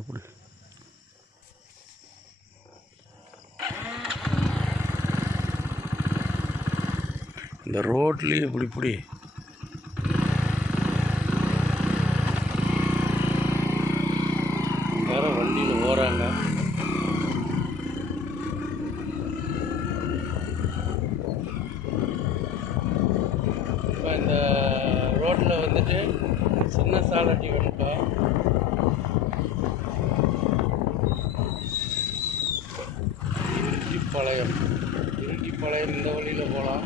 அப்படி இந்த ரோட்லேயும் இப்படி வேறு வண்டியில் போகிறாங்க. இப்போ இந்த ரோட்டில் வந்துட்டு சின்ன சாலட்டி வந்துட்டோம். இருட்டிப்பாளையம் இந்த வழியில் போகலாம்.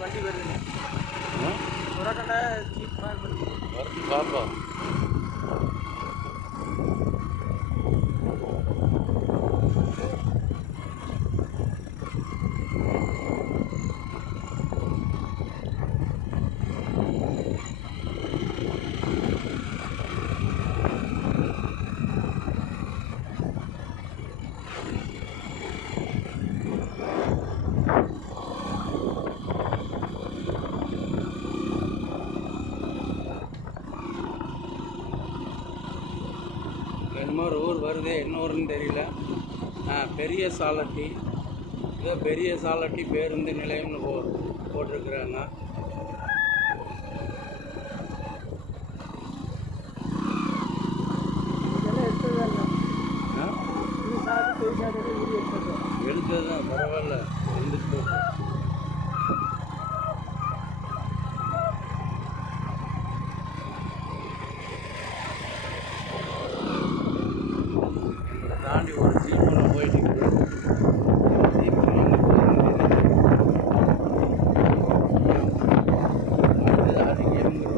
வண்டி வருது, புறக்கண்டை ஜீப் வருது பார்ப்போம். என்னமோ ஒரு ஊர் வருது, என்ன ஊருன்னு தெரியல. பெரிய சாலட்டி, இதோ பெரிய சாலட்டி பேருந்து நிலையம்னு போட்டிருக்குறாங்க. எடுத்தது தான், பரவாயில்ல, எழுந்துட்டு போட்டு தாண்டி ஒரு ஜீப் ஒன்று போயிட்டு இருக்குது. ஜீப் அதுக்கு இருந்து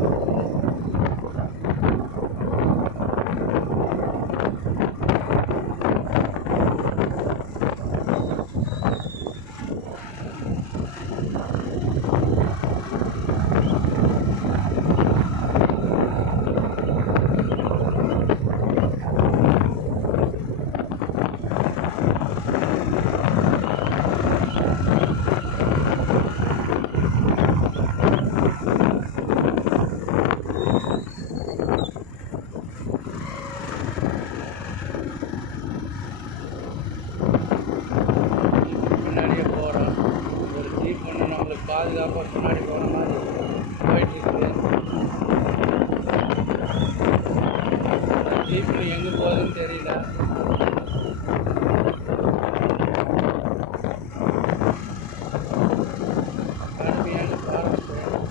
பாதுகாப்பாக முன்னாடி போன மாதிரி போயிட்டுருக்குது. ஜீப்பில் எங்கே போகுதுன்னு தெரியல. கடுமையான பாரம்பரியம்.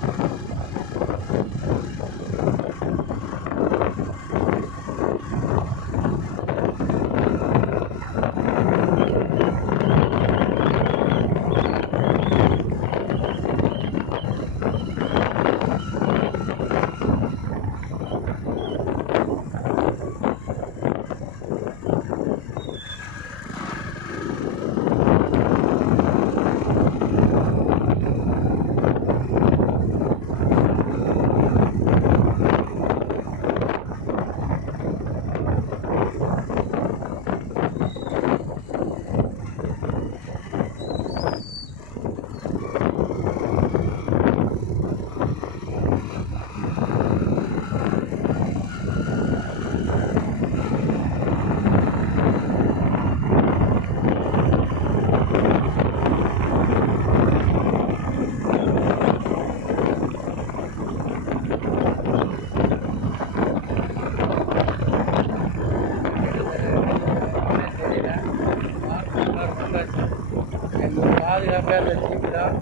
பாதுகாப்பாக அந்த ஜீப்பு தான்.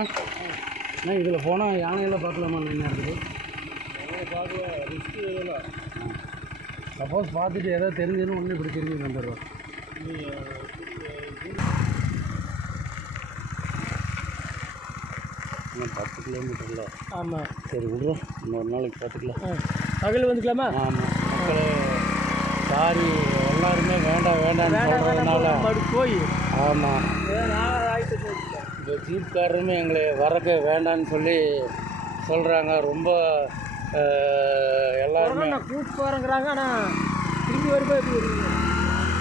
அண்ணா இதில் போனால் யானையெல்லாம் பார்க்கலாமா நேரத்துக்கு? பார்க்கல ரிஸ்க்கு எதுவும் சப்போஸ் பார்த்துட்டு ஏதாவது தெரிஞ்சுன்னு ஒன்று இப்படி திரும்பி வந்துடுறோம். இன்னும் 10 கிலோமீட்டரில். ஆமாம், சரி விடுறோம், இன்னொரு நாளைக்கு பார்த்துக்கலாம். பகல் வந்துக்கலாமா? ஆமாம், மக்களே சாரி எல்லாருமே வேண்டாம் வேண்டாம்னு சொல்கிறதுனால போய் ஆமாம் ஆகிட்டு இந்த ஜீப்காரருமே எங்களை வரக்க வேண்டான்னு சொல்லி சொல்கிறாங்க. ரொம்ப எல்லாருமே கூப்பிட்டு போகிறேங்கிறாங்க. ஆனால் திரும்பி வரும்போது எப்படி வருவீங்க?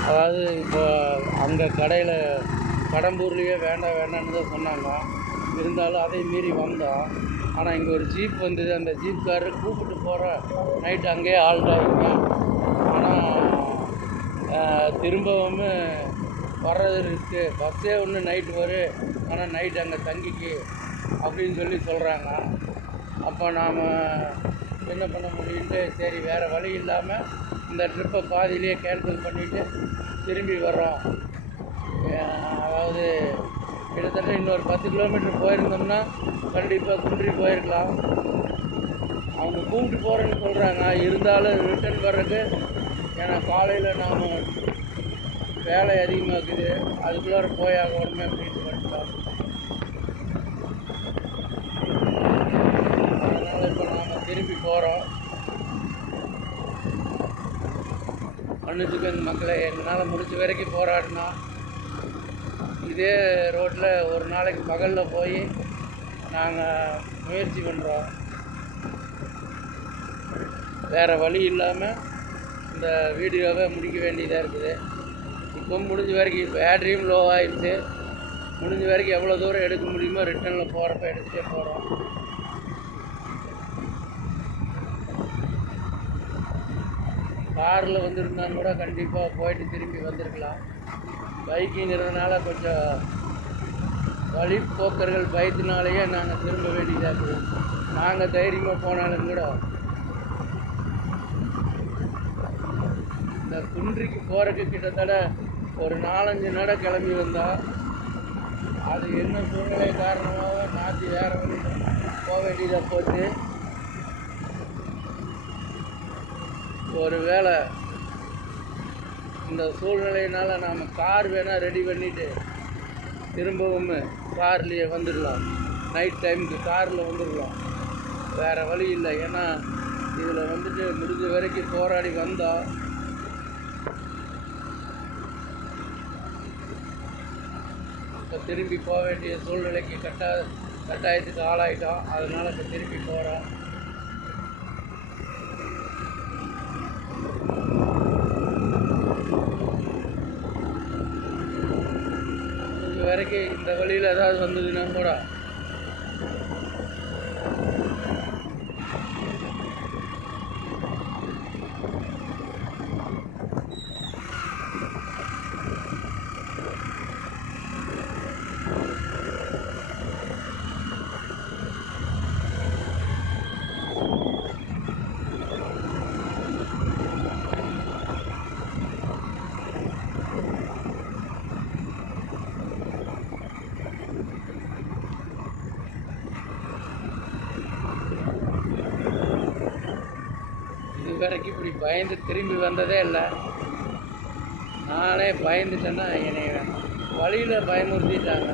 அதாவது இப்போ அங்கே கடையில் கடம்பூர்லேயே வேண்டாம் வேண்டான்னு தான் சொன்னாங்க. இருந்தாலும் அதை மீறி வந்தோம். ஆனால் இங்கே ஒரு ஜீப் வந்தது. அந்த ஜீப்காரர் கூப்பிட்டு போகிற நைட்டு அங்கேயே ஆல்ட் ஆகிங்க. ஆனால் திரும்பவும் வர்றது இருக்குது. பஸ்ஸே ஒன்று நைட்டு வரும், ஆனால் நைட்டு அங்கே தங்கிக்கு அப்படின்னு சொல்லி சொல்கிறாங்க. அப்போ நாம் என்ன பண்ண முடியுன்ட்டு சரி வேறு வழி இல்லாமல் இந்த ட்ரிப்பை பாதியிலேயே கேன்சல் பண்ணிவிட்டு திரும்பி வர்றோம். அதாவது கிட்டத்தட்ட இன்னொரு 10 கிலோமீட்டர் போயிருந்தோம்னா கண்டிப்பாக குன்றி போயிருக்கலாம். அவங்க கூப்பிட்டு போகிறேன்னு சொல்கிறாங்க. இருந்தாலும் ரிட்டர்ன் வர்றதுக்கு ஏன்னா காலையில் நாம் வேலை அதிகமாக இருக்குது, அதுக்குள்ளார போயாக உடனே அப்படின்ட்டு வந்துட்டோம். அதனால் இப்போ நாம் திரும்பி போகிறோம். மன்னிச்சுக்கங்க மக்களை, எங்களால் முடிஞ்ச வரைக்கும் போராடினா இதே ரோட்டில் ஒரு நாளைக்கு பகலில் போய் நாங்கள் முயற்சி பண்ணுறோம். வேறு வழி இல்லாமல் இந்த வீடியோவை முடிக்க வேண்டியதாக இருக்குது. இப்போ முடிஞ்ச வரைக்கும் பேட்டரியும் லோ ஆகிடுச்சு. முடிஞ்ச வரைக்கும் எவ்வளோ தூரம் எடுக்க முடியுமோ ரிட்டனில் போகிறப்ப எடுத்துகிட்டே போகிறோம். காரில் வந்துருந்தாலும் கூட கண்டிப்பாக போயிட்டு திரும்பி வந்திருக்கலாம். பைக்குங்கிறதுனால கொஞ்சம் வழிப்போக்கர்கள் பயத்தினாலேயே நாங்கள் திரும்ப வேண்டியதாக இருக்குது. நாங்கள் தைரியமாக போனாலும் கூட இந்த குன்றிக்கு போகிறதுக்கு கிட்டத்தட்ட ஒரு 4-5 நட கிளம்பி வந்தால் அது என்ன சூழ்நிலை காரணமாக மாற்றி வேறு வழியில் போக வேண்டியதாக போச்சு. ஒரு வேளை இந்த சூழ்நிலையினால் நாம் கார் வேணால் ரெடி பண்ணிவிட்டு திரும்பவும் கார்லேயே வந்துடலாம். நைட் டைமுக்கு காரில் வந்துடலாம். வேறு வழி இல்லை. ஏன்னா இதில் வந்துட்டு முடிஞ்ச வரைக்கும் போராடி வந்தால் இப்போ திரும்பி போக வேண்டிய சூழ்நிலைக்கு கட்டாயத்துக்கு ஆளாயிட்டோம். அதனால் இப்போ திரும்பி போகிறோம். இது வரைக்கும் இந்த வழியில் ஏதாவது வந்ததுன்னா கூட வரைக்கும் இப்படி பயந்து திரும்பி வந்ததே இல்லை. நானே பயந்துட்டேன்னா என்னை வழியில் பயமுறுத்திட்டாங்க.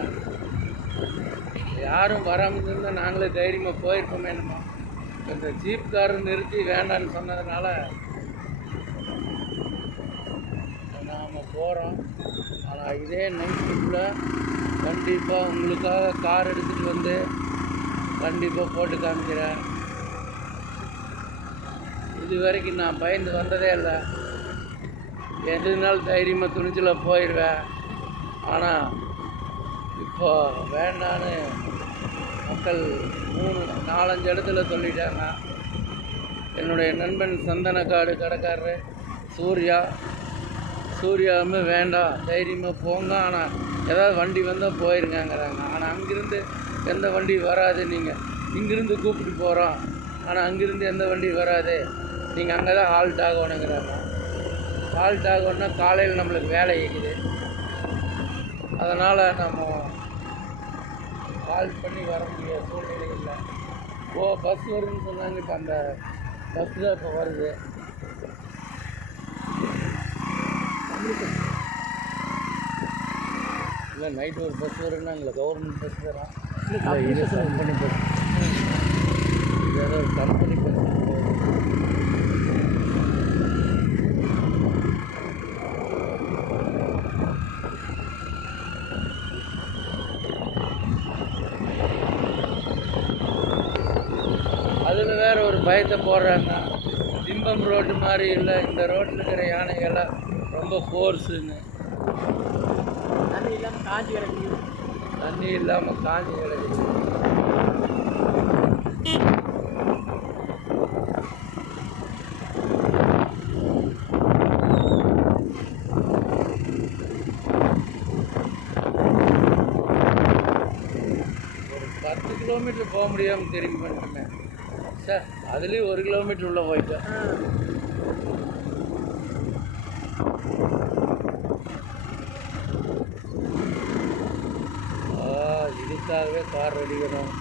யாரும் வராமல் இருந்தால் நாங்களே தைரியமாக போயிருப்போமே. என்னமோ இந்த ஜீப்காரர் நிறுத்தி வேண்டான்னு சொன்னதுனால நாம் போகிறோம். ஆனால் இதே நைட் ட்ரிப்பில் கண்டிப்பாக உங்களுக்காக கார் எடுத்துகிட்டு வந்து கண்டிப்பாக போட்டு காமிக்கிறேன். இது வரைக்கும் நான் பயந்து வந்ததே இல்லை. எதுனாலும் தைரியமாக துணிச்சலாக போயிடுவேன். ஆனால் இப்போ வேண்டான்னு மக்கள் 3-4-5 இடத்துல சொல்லிட்டாங்க. என்னுடைய நண்பன் சந்தனக்காடு கடைக்காரரு சூர்யாவுமே வேண்டாம் தைரியமாக போங்க, ஆனால் ஏதாவது வண்டி வந்தால் போயிருங்கிறாங்க. ஆனால் அங்கேருந்து எந்த வண்டி வராது. நீங்கள் இங்கேருந்து கூப்பிட்டு போகிறோம், ஆனால் அங்கேருந்து எந்த வண்டி வராது. நீங்கள் அங்கே தான் ஹால்ட் ஆகணுங்கிறாங்க. ஹால்ட் ஆகணுன்னா காலையில் நம்மளுக்கு வேலை இருக்குது. அதனால் நம்ம கால் பண்ணி வர முடியாத சூழ்நிலை இல்லை. பஸ் வருதுன்னு சொன்னாங்க. இப்போ அந்த பஸ் தான் இப்போ வருது. இல்லை நைட்டு ஒரு பஸ் வருன்னாங்களே, கவர்மெண்ட் பஸ் தரான். இது கம்பெனி பஸ், ஏதோ ஒரு கம்பெனி பஸ். அதில் வேறு ஒரு பயத்தை போடுறாங்க. திம்பம் ரோட்டு மாதிரி இல்லை, இந்த ரோட்டில் இருக்கிற யானைகள்லாம் ரொம்ப ஃபோர்ஸுன்னு. தண்ணி இல்லாமல் காஞ்சி கிடக்குது. ஒரு 10 கிலோமீட்டர் போக முடியாமல் திரும்பி பண்ணிட்டேன் சார். அதுலேயும் 1 கிலோமீட்டர் உள்ளே போயிட்டேன். இதுக்காகவே கார் அடிக்கணும்.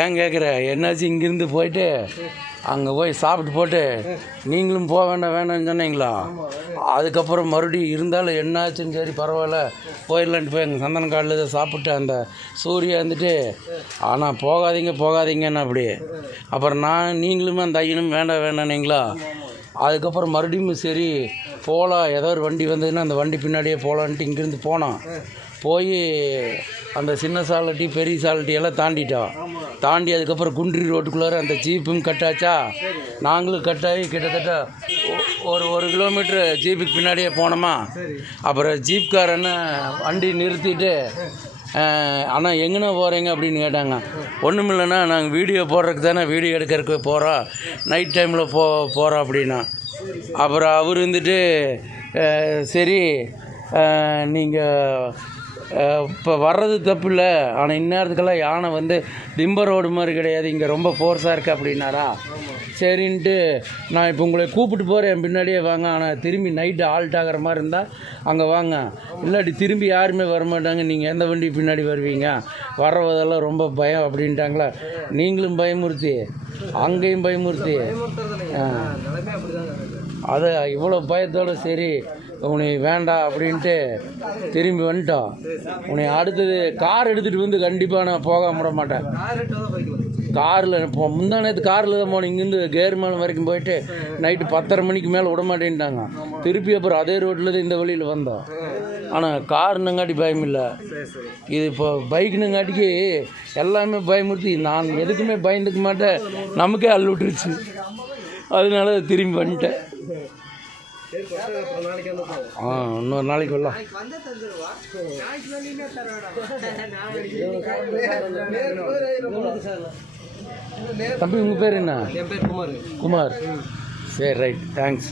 ஏன் கேட்குற? என்னாச்சு? இங்கேருந்து போயிட்டு அங்கே போய் சாப்பிட்டு போட்டு நீங்களும் போக வேண்டாம்னு சொன்னீங்களா? அதுக்கப்புறம் மறுபடியும் இருந்தாலும் என்னாச்சுன்னு சரி பரவாயில்ல போயிடலான்ட்டு போய் எங்கள் சந்தன காலில் சாப்பிட்டு அந்த சூரியா இருந்துட்டு, ஆனால் போகாதீங்கன்னு அப்படி. அப்புறம் நீங்களும் அந்த ஐயனும் வேண்டாம்னீங்களா? அதுக்கப்புறம் மறுபடியும் சரி போகலாம், ஏதோ ஒரு வண்டி வந்ததுன்னா அந்த வண்டி பின்னாடியே போகலான்ட்டு இங்கேருந்து போனோம். போய் அந்த சின்ன சாலட்டி பெரிய சாலட்டி எல்லாம் தாண்டி அதுக்கப்புறம் குன்றி ரோட்டுக்குள்ளார அந்த ஜீப்பும் கட்டாச்சா. நாங்களும் கட்டாகி கிட்டத்தட்ட ஒரு கிலோமீட்ரு ஜீப்புக்கு பின்னாடியே போனோமா. அப்புறம் ஜீப்காரன்னு வண்டி நிறுத்திட்டு, ஆனால் எங்கேனா போகிறீங்க அப்படின்னு கேட்டாங்க. ஒன்றும் இல்லைண்ணா, நாங்கள் வீடியோ போடுறதுக்கு தானே, வீடியோ எடுக்கிறதுக்கு போகிறோம், நைட் டைமில் போகிறோம் அப்படின்னா. அப்புறம் அவர் இருந்துட்டு சரி நீங்கள் இப்போ வர்றது தப்பு இல்லை, ஆனால் இந்நேரத்துக்கெல்லாம் யானை வந்து திம்ப ரோடு மாதிரி கிடையாது, இங்கே ரொம்ப ஃபோர்ஸாக இருக்குது அப்படின்னாரா. சரின்ட்டு நான் இப்போ உங்களை கூப்பிட்டு போகிறேன், என் பின்னாடியே வாங்க, ஆனால் திரும்பி நைட்டு ஆல்ட் ஆகிற மாதிரி இருந்தால் அங்கே வாங்க, இல்லாட்டி திரும்பி யாருமே வரமாட்டாங்க, நீங்கள் எந்த வண்டி பின்னாடி வருவீங்க, வர்றதெல்லாம் ரொம்ப பயம் அப்படின்ட்டாங்களா. நீங்களும் பயமுறுத்தி அங்கேயும் பயமுறுத்தி அதை இவ்வளோ பயத்தோடு சரி உன்னை வேண்டாம் அப்படின்ட்டு திரும்பி வந்துட்டோம். உன்னை அடுத்தது கார் எடுத்துகிட்டு வந்து கண்டிப்பாக நான் போக விட மாட்டேன். காரில் இப்போ முந்தா நேற்று காரில் தான் போனோம். இங்கேருந்து கேர்மேலம் வரைக்கும் போயிட்டு நைட்டு 10:30 மணிக்கு மேலே விட மாட்டேன்ட்டாங்க. திருப்பி அப்புறம் அதே ரோட்டில் தான் இந்த வழியில் வந்தோம். ஆனால் காருனுங்காட்டி பயம் இல்லை, இது இப்போ பைக்குனுங்காட்டிக்கு எல்லாமே பயமுறுத்தி நான் எதுக்குமே பயந்துக்க மாட்டேன், நமக்கே அள்ளு விட்டுருச்சு. அதனால திரும்பி வந்துட்டேன். இன்னொரு நாளைக்கு வரலாம். தம்பி உங்கள் பேர் என்ன? என் பேர் குமார். குமார். சரி ரைட், தேங்க்ஸ்.